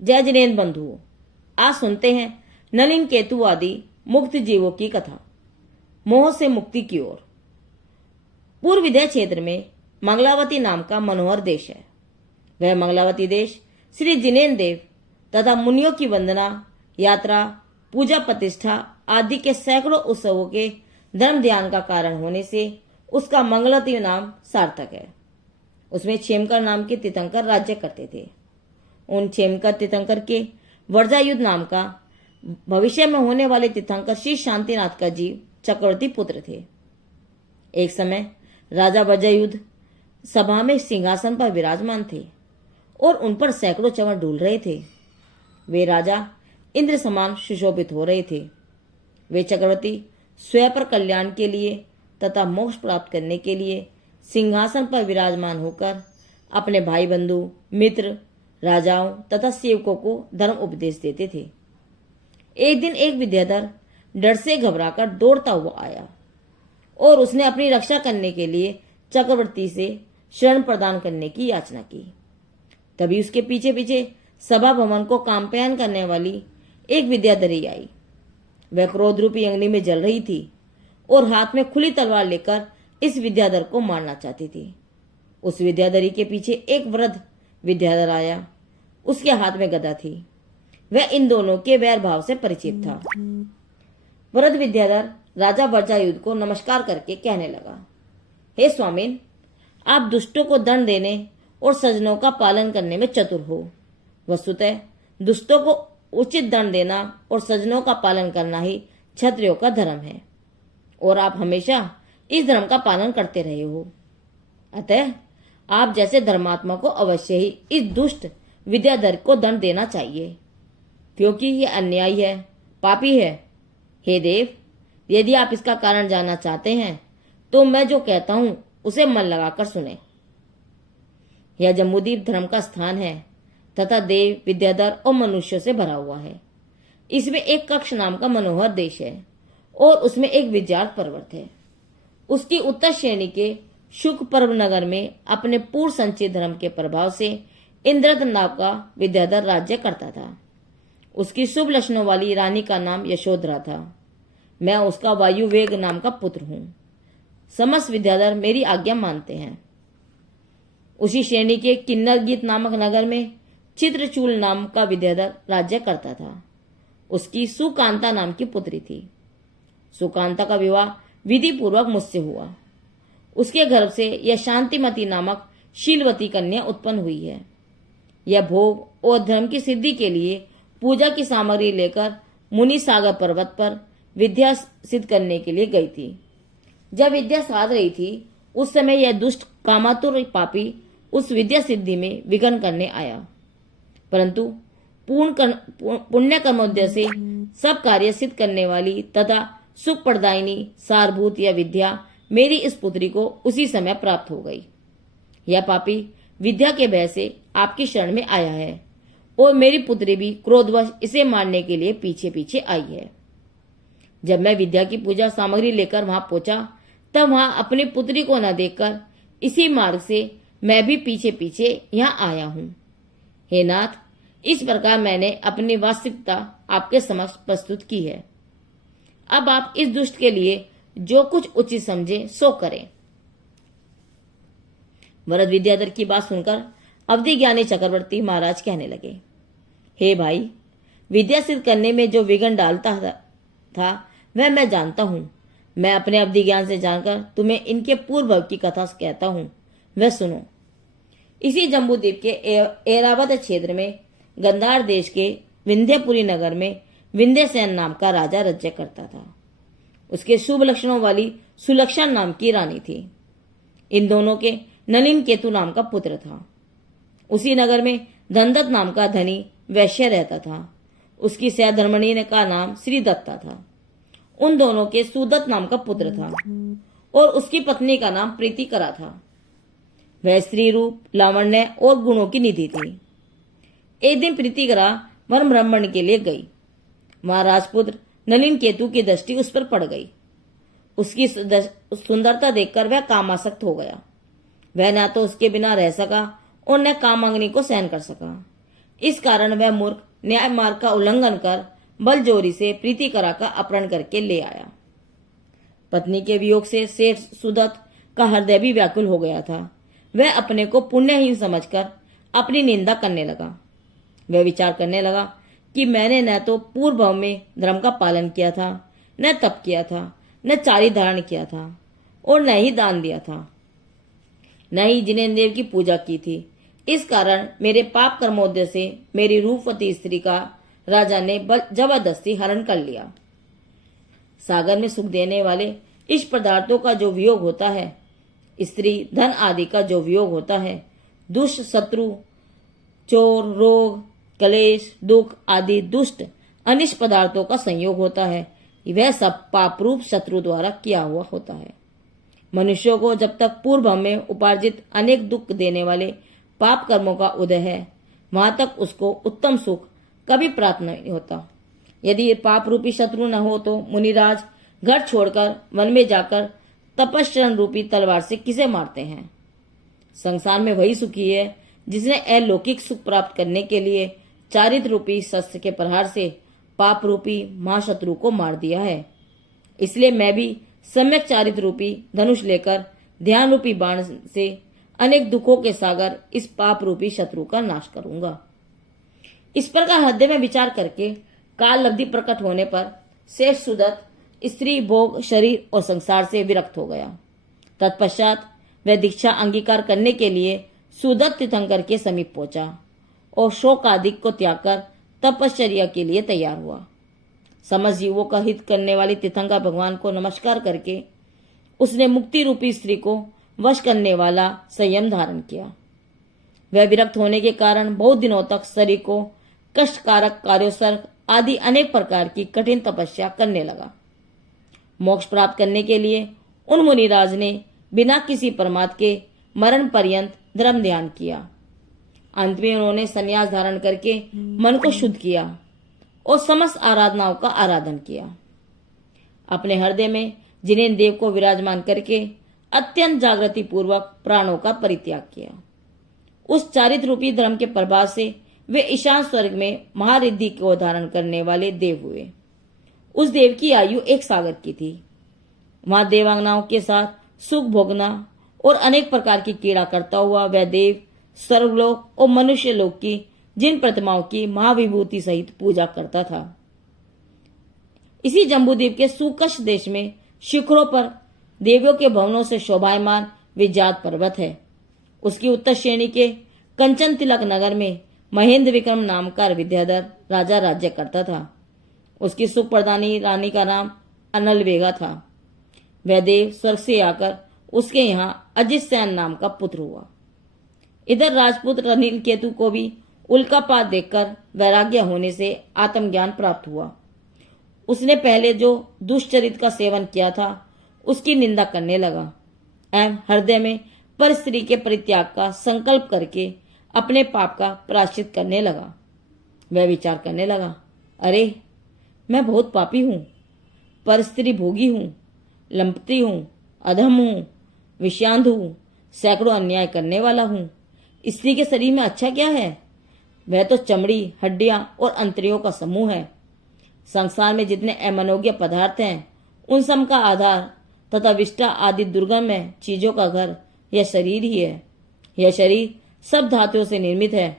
जय जिनेन्द्र बंधुओं, आज सुनते हैं नलिन केतु आदि मुक्त जीवों की कथा। मोह से मुक्ति की ओर। पूर्व विदय क्षेत्र में मंगलावती नाम का मनोहर देश है। वह मंगलावती देश श्री जिनेन्द्र देव तथा मुनियों की वंदना, यात्रा, पूजा प्रतिष्ठा आदि के सैकड़ों उत्सवों के धर्म ध्यान का कारण होने से उसका मंगलावती नाम सार्थक है। उसमें क्षेमकर नाम के तीर्थंकर राज्य करते थे। उन क्षेमकर तीर्थंकर के वर्जायुध नाम का भविष्य में होने वाले तीर्थंकर श्री शांतिनाथ का जीव चक्रवर्ती पुत्र थे। एक समय राजा वर्जायुध सभा में सिंहासन पर विराजमान थे और उन पर सैकड़ों चंवर डूल रहे थे। वे राजा इंद्र समान सुशोभित हो रहे थे। वे चक्रवर्ती स्वयं पर कल्याण के लिए तथा मोक्ष प्राप्त करने के लिए सिंहासन पर विराजमान होकर अपने भाई बंधु, मित्र, राजाओं तथा सेवकों को धर्म उपदेश देते थे। एक दिन एक विद्याधर डर से घबराकर दौड़ता हुआ आया और उसने अपनी रक्षा करने के लिए चक्रवर्ती से शरण प्रदान करने की याचना की। तभी उसके पीछे पीछे सभा भवन को कामपैन करने वाली एक विद्याधरी आई। वह क्रोध रूपी अग्नि में जल रही थी और हाथ में खुली तलवार लेकर इस विद्याधर को मारना चाहती थी। उस विद्याधरी के पीछे एक वृद्ध विद्याधर आया। उसके हाथ में गदा थी। वह इन दोनों के वैर भाव से परिचित था। वृद्ध विद्याधर राजा वर्जायुध को नमस्कार करके कहने लगा, हे स्वामीन, आप दुष्टों को दंड देने और सज्जनों का पालन करने में चतुर हो। वस्तुतः दुष्टों को उचित दंड देना और सज्जनों का पालन करना ही क्षत्रियों का धर्म है और आप हमेशा इस धर्म का पालन करते रहे हो। अतः आप जैसे धर्मात्मा को अवश्य ही इस दुष्ट विद्याधर को दंड देना चाहिए, क्योंकि ये अन्यायी है, पापी है। हे देव, यदि आप इसका कारण जानना चाहते हैं तो मैं जो कहता हूं उसे मन लगाकर सुने। यह जम्बूद्वीप धर्म का स्थान है तथा देव, विद्याधर और मनुष्यों से भरा हुआ है। इसमें एक कक्ष नाम का मनोहर देश है और उसमें एक विद्यार्थ पर्वत है। उसकी उत्तर श्रेणी के शुक पर्व नगर में अपने पूर्व संचित धर्म के प्रभाव से इंद्रद नाम का विद्याधर राज्य करता था। उसकी शुभ लक्षणों वाली रानी का नाम यशोधरा था। मैं उसका वायुवेग नाम का पुत्र हूं। समस्त विद्याधर मेरी आज्ञा मानते हैं। उसी श्रेणी के किन्नर गीत नामक नगर में चित्रचूल नाम का विद्याधर राज्य करता था। उसकी सुकांता नाम की पुत्री थी। सुकांता का विवाह विधि पूर्वक मुझसे हुआ। उसके गर्भ से यह शांतिमती नामक शीलवती कन्या उत्पन्न हुई है। यह भोग और धर्म की सिद्धि के लिए पूजा की सामग्री लेकर मुनि सागर पर्वत पर विद्या सिद्ध करने के लिए गई थी। जब विद्या साध रही थी उस समय यह दुष्ट कामातुर पापी उस विद्या सिद्धि में विघ्न करने आया, परंतु पुण्य कर्मोदय से सब कार्य सिद्ध करने वाली तथा सुख प्रदायिनी सारभूत यह विद्या मेरी इस पुत्री को उसी समय प्राप्त हो गई। यह पापी विद्या के भय से आपकी शरण में आया है और मेरी पुत्री भी क्रोधवश इसे मारने के लिए पीछे पीछे आई है। जब मैं विद्या की पूजा सामग्री लेकर वहां पहुंचा तब वहां अपनी पुत्री को न देखकर इसी मार्ग से मैं भी पीछे पीछे यहाँ आया हूँ। हे नाथ, इस प्रकार मैंने अपनी वास्तविकता आपके समक्ष प्रस्तुत की है। अब आप इस दुष्ट के लिए जो कुछ उचित समझे सो करें। वरद विद्याधर की बात सुनकर अवधि ज्ञानी चक्रवर्ती महाराज कहने लगे, हे भाई, विद्या सिद्ध करने में जो विघ्न डालता था वह मैं जानता हूं। मैं अपने अवधि ज्ञान से जानकर तुम्हें इनके पूर्व भव की कथा कहता हूं, वह सुनो। इसी जम्बूद्वीप के ऐरावत क्षेत्र में गंधार देश के विंध्यपुरी नगर में विंध्यसेन नाम का राजा राज्य करता था। उसके शुभ लक्षणों वाली सुलक्षण नाम की रानी थी। इन दोनों के नलिन केतु नाम का पुत्र था। उसी नगर में धनदत्त नाम का धनी वैश्य रहता था। उसकी सहधर्मणी का नाम श्री दत्ता था। उन दोनों के सुदत्त नाम का पुत्र था और उसकी पत्नी का नाम प्रीतिकरा था। वह स्त्री रूप, लावण्य और गुणों की निधि थी। एक दिन प्रीतिकरा वन भ्रमण के लिए गई। वहां राजपुत्र नलिन केतु की दृष्टि उस पर पड़ गई। उसकी सुंदरता देखकर वह कामासक्त हो गया। वह न तो उसके बिना रह सका और न कामाग्नि को सहन कर सका। इस कारण वह मूर्ख न्याय मार्ग का उल्लंघन कर बलजोरी से प्रीति करा का अपहरण करके ले आया। पत्नी के वियोग से सेठ सुदत्त का हृदय भी व्याकुल हो गया था। वह अपने को पुण्यहीन समझकर अपनी निंदा करने लगा। वह विचार करने लगा कि मैंने न तो पूर्व भाव में धर्म का पालन किया था, न तप किया था, न चारी धारण किया था और न ही दान दिया था, न ही जिनेन्द्र देव की पूजा की थी। इस कारण मेरे पाप कर्मोदय से मेरी रूपवती स्त्री का राजा ने जबरदस्ती हरण कर लिया। सागर में सुख देने वाले इस पदार्थों का जो वियोग होता है, स्त्री धन आदि का जो वियोग होता है, दुष्ट शत्रु चोर रोग कलेश दुख आदि दुष्ट अनिष्ट पदार्थों का संयोग होता है, वह सब पाप रूप शत्रु द्वारा किया हुआ होता है। मनुष्यों को जब तक पूर्व में उपार्जित अनेक दुख देने वाले पाप कर्मों का उदय है, वहां तक उसको उत्तम सुख कभी प्राप्त नहीं होता। यदि ये पाप रूपी शत्रु न हो तो मुनिराज घर छोड़कर वन में जाकर तपस्चरण रूपी तलवार से किसे मारते हैं। संसार में वही सुखी है जिसने अलौकिक सुख प्राप्त करने के लिए चारित्र रूपी शस्त्र के प्रहार से पाप रूपी महाशत्रु को मार दिया है। इसलिए मैं भी सम्यक चारित्र रूपी धनुष लेकर ध्यान रूपी बाण से अनेक दुखों के सागर इस पाप रूपी शत्रु का नाश करूंगा। इस प्रकार हृदय में विचार करके काल लब्धि प्रकट होने पर सेठ सुदत्त स्त्री भोग शरीर और संसार से विरक्त हो गया। तत्पश्चात वह दीक्षा अंगीकार करने के लिए सुदत्त तीर्थंकर के समीप पहुंचा और शोक आदि को त्याग कर तपश्चर्या के लिए तैयार हुआ। समस्त जीवों का हित करने वाली तीर्थंकर भगवान को नमस्कार करके उसने मुक्ति रूपी स्त्री को वश करने वाला संयम धारण किया। वह विरक्त होने के कारण बहुत दिनों तक शरीर को कष्टकारक कार्योत्सर्ग आदि अनेक प्रकार की कठिन तपस्या करने लगा। मोक्ष प्राप्त करने के लिए उन मुनिराज ने बिना किसी प्रमाद के मरण पर्यंत धर्म ध्यान किया। अंत में उन्होंने संन्यास धारण करके मन को शुद्ध किया और समस्त आराधनाओं का आराधन किया। अपने हृदय में जिनेन्द्र देव को विराजमान करके अत्यंत जागृति पूर्वक प्राणों का परित्याग किया। उस चारित्र रूपी धर्म के प्रभाव से वे ईशान स्वर्ग में महारिद्धि को धारण करने वाले देव हुए। उस देव की आयु 1 सागर की थी। वहां देवांगनाओं के साथ सुख भोगना और अनेक प्रकार की क्रीड़ा करता हुआ वह देव स्वर्गलोक और मनुष्य लोक की जिन प्रतिमाओं की महाविभूति सहित पूजा करता था। इसी जम्बूद्वीप के सुकश देश में शिखरों पर देवियों के भवनों से शोभायमान विजात पर्वत है। उसकी उत्तर श्रेणी के कंचन तिलक नगर में महेंद्र विक्रम नाम का विद्याधर राजा राज्य करता था। उसकी सुख प्रदानी रानी का नाम अनलवेगा था। वह देव स्वर्ग से आकर उसके यहाँ अजित सेन नाम का पुत्र हुआ। इधर राजपुत्र नील केतु को भी उल्कापात देखकर वैराग्य होने से आत्मज्ञान प्राप्त हुआ। उसने पहले जो दुष्चरित का सेवन किया था उसकी निंदा करने लगा एवं हृदय में पर स्त्री के परित्याग का संकल्प करके अपने पाप का प्रायश्चित करने लगा। वह विचार करने लगा, अरे मैं बहुत पापी हूं, पर स्त्री भोगी हूं, लंपटी हूं, अधम हूं, विषांत हूं, सैकड़ों अन्याय करने वाला हूं। स्त्री के शरीर में अच्छा क्या है? वह तो चमड़ी, हड्डियां और अंतरियों का समूह है। संसार में जितने अमनोज्ञ पदार्थ हैं उन सब का आधार तथा विष्टा आदि दुर्गम चीजों का घर यह शरीर ही है। यह शरीर सब धातुओं से निर्मित है।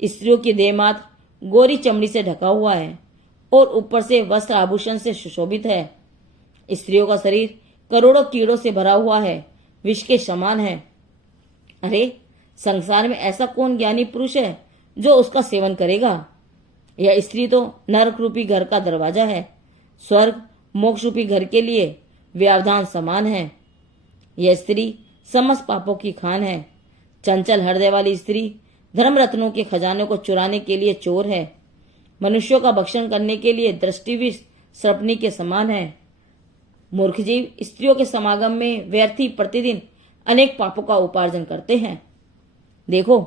स्त्रियों की देह मात्र गोरी चमड़ी से ढका हुआ है और ऊपर से वस्त्र आभूषण से सुशोभित है। स्त्रियों का शरीर करोड़ों कीड़ों से भरा हुआ है, विष के समान है। अरे संसार में ऐसा कौन ज्ञानी पुरुष है जो उसका सेवन करेगा? यह स्त्री तो नरक रूपी घर का दरवाजा है। स्वर्ग मोक्ष रूपी घर के लिए व्यवधान समान है। यह स्त्री समस्त पापों की खान है। चंचल हृदय वाली स्त्री धर्म रत्नों के खजाने को चुराने के लिए चोर है। मनुष्यों का भक्षण करने के लिए दृष्टिविष सर्पनी के समान है। मूर्ख जीव स्त्रियों के समागम में व्यर्थी प्रतिदिन अनेक पापों का उपार्जन करते हैं। देखो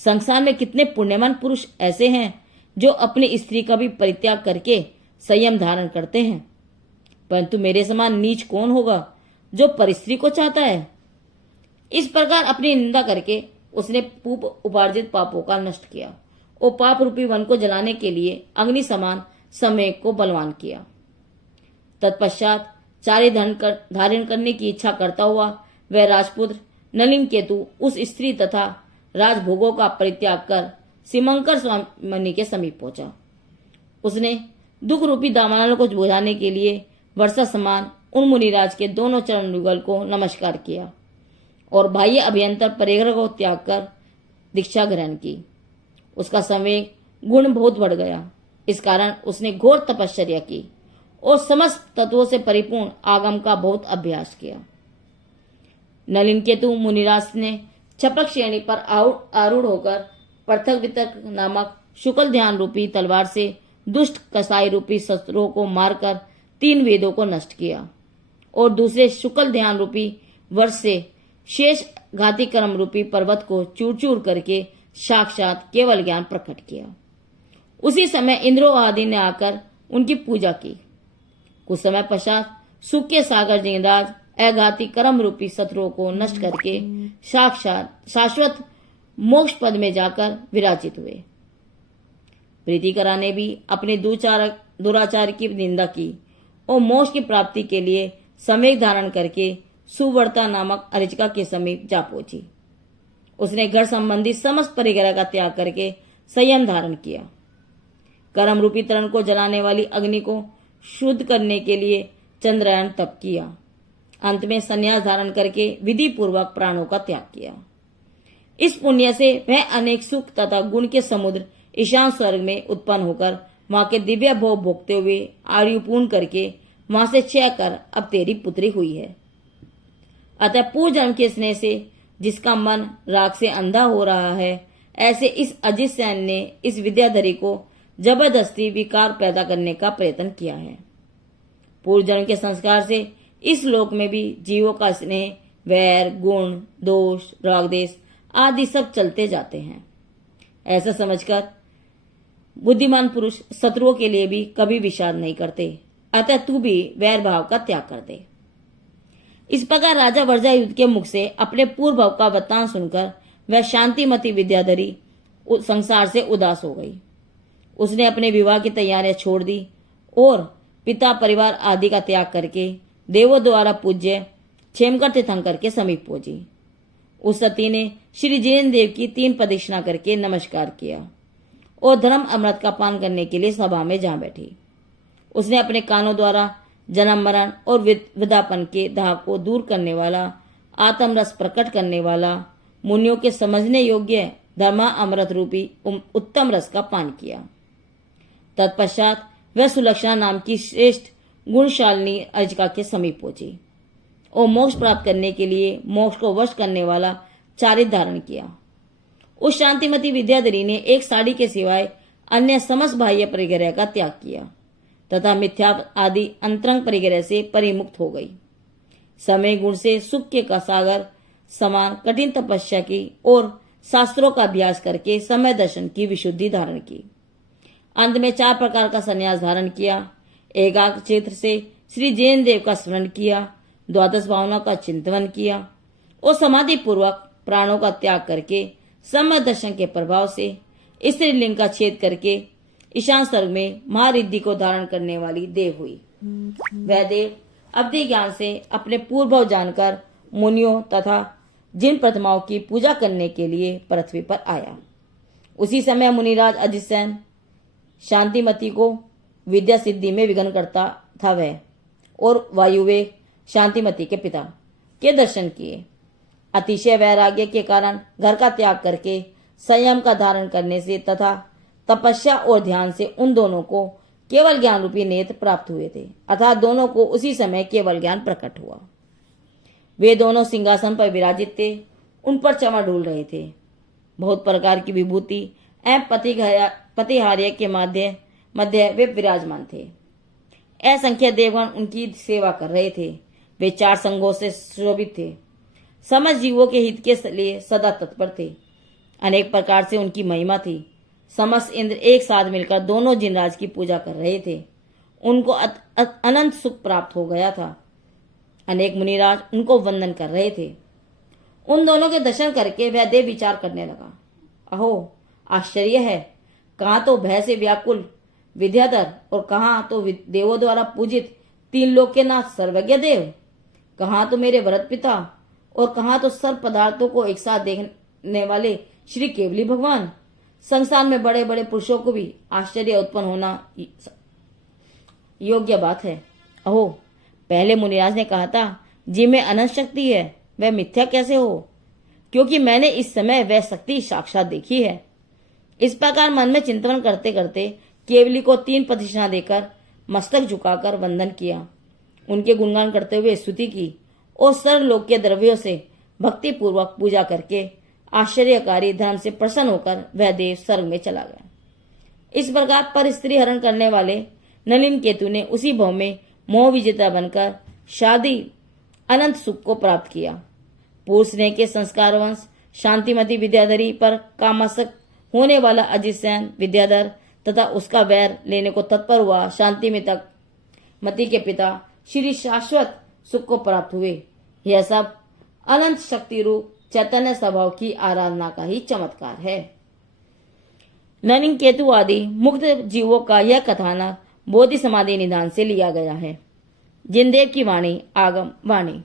संसार में कितने पुण्यवान पुरुष ऐसे हैं जो अपनी स्त्री का भी परित्याग करके संयम धारण करते हैं, परंतु मेरे समान नीच कौन होगा जो परिस्त्री को चाहता है? इस प्रकार अपनी निंदा करके उसने पूर्व उपार्जित पापों का नष्ट किया और पाप रूपी वन को जलाने के लिए अग्नि समान सम्यक को बलवान किया। तत्पश्चात चारि धारण करने की इच्छा करता हुआ वह राजपुत्र नलिन केतु उस स्त्री तथा राजभोगों का परित्याग कर सीमंकर स्वामी के समीप पहुंचा। उसने दुख रूपी दावानल को बुझाने के लिए वर्षा समान उन मुनिराज के दोनों चरण युगल को नमस्कार किया और बाह्य अभ्यंतर परिग्रह को त्याग कर दीक्षा ग्रहण की। उसका संवेग गुण बहुत बढ़ गया। इस कारण उसने घोर तपश्चर्या की और समस्त तत्वों से परिपूर्ण आगम का बहुत अभ्यास किया। नलिन केतु मुनिराज ने छपक श्रेणी पर आरूढ़ होकर पृथक वितर्क नामक शुक्ल ध्यान रूपी तलवार से दुष्ट कसाई रूपी शस्त्रों को मारकर 3 वेदों को नष्ट किया और दूसरे शुक्ल ध्यान रूपी वर्ष से शेष घाती कर्म रूपी पर्वत को चूर चूर करके साक्षात केवल ज्ञान प्रकट किया। उसी समय इंद्रो आदि ने आकर उनकी पूजा की। कुछ समय पश्चात सुख के सागर जिंगराज अघाती कर्म रूपी शत्रुओं को नष्ट करके साक्षात शाश्वत मोक्ष पद में जाकर विराजित हुए। प्रीतिकरा ने भी अपने दुराचार की निंदा की और मोक्ष की प्राप्ति के लिए सम्यक धारण करके सुवर्ता नामक अरिचिका के समीप जा पहुंची। उसने घर संबंधी समस्त परिग्रह का त्याग करके संयम धारण किया। कर्म रूपी तरण को जलाने वाली अग्नि को शुद्ध करने के लिए चंद्रायन तप किया। अंत में संन्यास धारण करके विधि पूर्वक प्राणों का त्याग किया। इस पुण्य से वह अनेक सुख तथा गुण के समुद्र ईशान स्वर्ग में उत्पन्न होकर वहां के दिव्य भोग भोगते हुए आयु पूर्ण करके वहां से क्षय कर अब तेरी पुत्री हुई है। अतः पूर्व जन्म के स्नेह से जिसका मन राग से अंधा हो रहा है, ऐसे इस अजित सैन ने इस विद्याधरी को जबरदस्ती विकार पैदा करने का प्रयत्न किया है। पूर्व जन्म के संस्कार से इस लोक में भी जीवों का स्नेह, वैर, गुण, दोष, राग देश आदि सब चलते जाते हैं। ऐसा समझकर बुद्धिमान पुरुष शत्रुओं के लिए भी कभी विषाद नहीं करते। अतः तू भी वैर भाव का त्याग कर दे। इस प्रकार राजा वर्जायुध के मुख से अपने पूर्व भाव का वृत्तांत सुनकर वह शांतिमती विद्याधरी संसार से उदास हो गई। उसने अपने विवाह की तैयारियां छोड़ दी और पिता, परिवार आदि का त्याग करके देवों द्वारा पूज्य क्षेमकर तीर्थंकर के समीप पहुंची। उस सती ने श्री जिनेन्द्र देव की 3 प्रदक्षिणा करके नमस्कार किया और धर्म अमृत का पान करने के लिए सभा में जा बैठी। उसने अपने कानों द्वारा जन्म मरण और विदापन के दाह को दूर करने वाला, आत्म रस प्रकट करने वाला, मुनियों के समझने योग्य धर्मा अमृत रूपी उत्तम रस का पान किया। तत्पश्चात वह सुलक्षणा नाम की श्रेष्ठ गुणशालिनी अर्चिका के समीप पहुंची और मोक्ष प्राप्त करने के लिए मोक्ष को वश करने वाला चारित्र धारण किया। उस शांतिमती विद्याधरी ने एक साड़ी के सिवाय अन्य समस्त बाह्य परिग्रह का त्याग किया तथा मिथ्या आदि अंतरंग परिग्रह से परिमुक्त हो गई। समय गुण से सुख के का सागर समान कठिन तपस्या की और शास्त्रों का अभ्यास करके समय दर्शन की विशुद्धि धारण की। अंत में 4 प्रकार का संन्यास धारण किया। एकाग्र चित्र से श्री जैन देव का स्मरण किया, द्वादश भावना का चिंतन किया और समाधि पूर्वक प्राणों का त्याग करके समय दर्शन के प्रभाव से स्त्रीलिंग का छेद करके ईशान स्वर्ग में महारिद्धि को धारण करने वाली देव हुई। वह देव अवधि ज्ञान से अपने पूर्व जानकर मुनियों तथा जिन प्रतिमाओं की पूजा करने के लिए पृथ्वी पर आया। उसी समय मुनिराज अजितसेन शांतिमती को विद्या सिद्धि में विघ्न करता था वह और वायुवेग शांतिमती के पिता के दर्शन किए। अतिशय वैराग्य के कारण घर का त्याग करके संयम का धारण करने से तथा तपस्या और ध्यान से उन दोनों को केवल ज्ञान रूपी नेत्र प्राप्त हुए थे, अर्थात दोनों को उसी समय केवल ज्ञान प्रकट हुआ। वे दोनों सिंहासन पर विराजित थे, उन पर चमर ढूल रहे थे। बहुत प्रकार की विभूति एवं पतिहार्य के मध्य वे विराजमान थे। असंख्य देवगण उनकी सेवा कर रहे थे। वे 4 संघों से शोभित थे, समस्त जीवों के हित के लिए सदा तत्पर थे। अनेक प्रकार से उनकी महिमा थी। समस्त इंद्र एक साथ मिलकर दोनों जिनराज की पूजा कर रहे थे। उनको अनंत सुख प्राप्त हो गया था। अनेक मुनिराज उनको वंदन कर रहे थे। उन दोनों के दर्शन करके वह देव विचार करने लगा, अहो आश्चर्य है, कहाँ तो भय से व्याकुल विद्याधर और कहाँ तो देवों द्वारा पूजित तीन लोक के नाथ सर्वज्ञ देव, कहाँ तो मेरे व्रत पिता और कहाँ तो सर्व पदार्थों को एक साथ देखने वाले श्री केवली भगवान। संसार में बड़े बड़े पुरुषों को भी आश्चर्य उत्पन्न होना योग्य बात है। अहो, पहले मुनिराज ने कहा था जिनमें अनंत शक्ति है वह मिथ्या कैसे हो, क्योंकि मैंने इस समय वह शक्ति साक्षात देखी है। इस प्रकार मन में चिंतन करते करते केवली को 3 प्रदक्षिणा देकर मस्तक झुकाकर वंदन किया, उनके गुणगान करते हुए स्तुति की और सर्वलोक के द्रव्यों से भक्ति पूर्वक पूजा करके आश्चर्यकारी धर्म से प्रसन्न होकर वह देव स्वर्ग में चला गया। इस प्रकार पर स्त्री हरण करने वाले नलिन केतु ने उसी भव में मोह विजेता बनकर शादी अनंत सुख को प्राप्त किया। पूर्व स्नेह के संस्कारवंश शांतिमती विद्याधरी पर कामासक्त होने वाला अजित सेन विद्याधर तथा उसका वैर लेने को तत्पर हुआ शांतिमती के पिता श्री शाश्वत सुख को प्राप्त हुए। यह सब अनंत शक्ति रूप चैतन्य स्वभाव की आराधना का ही चमत्कार है। नलिन केतु आदि मुक्त जीवों का यह कथानक बोधि समाधि निधान से लिया गया है। जिनदेव की वाणी आगम वाणी।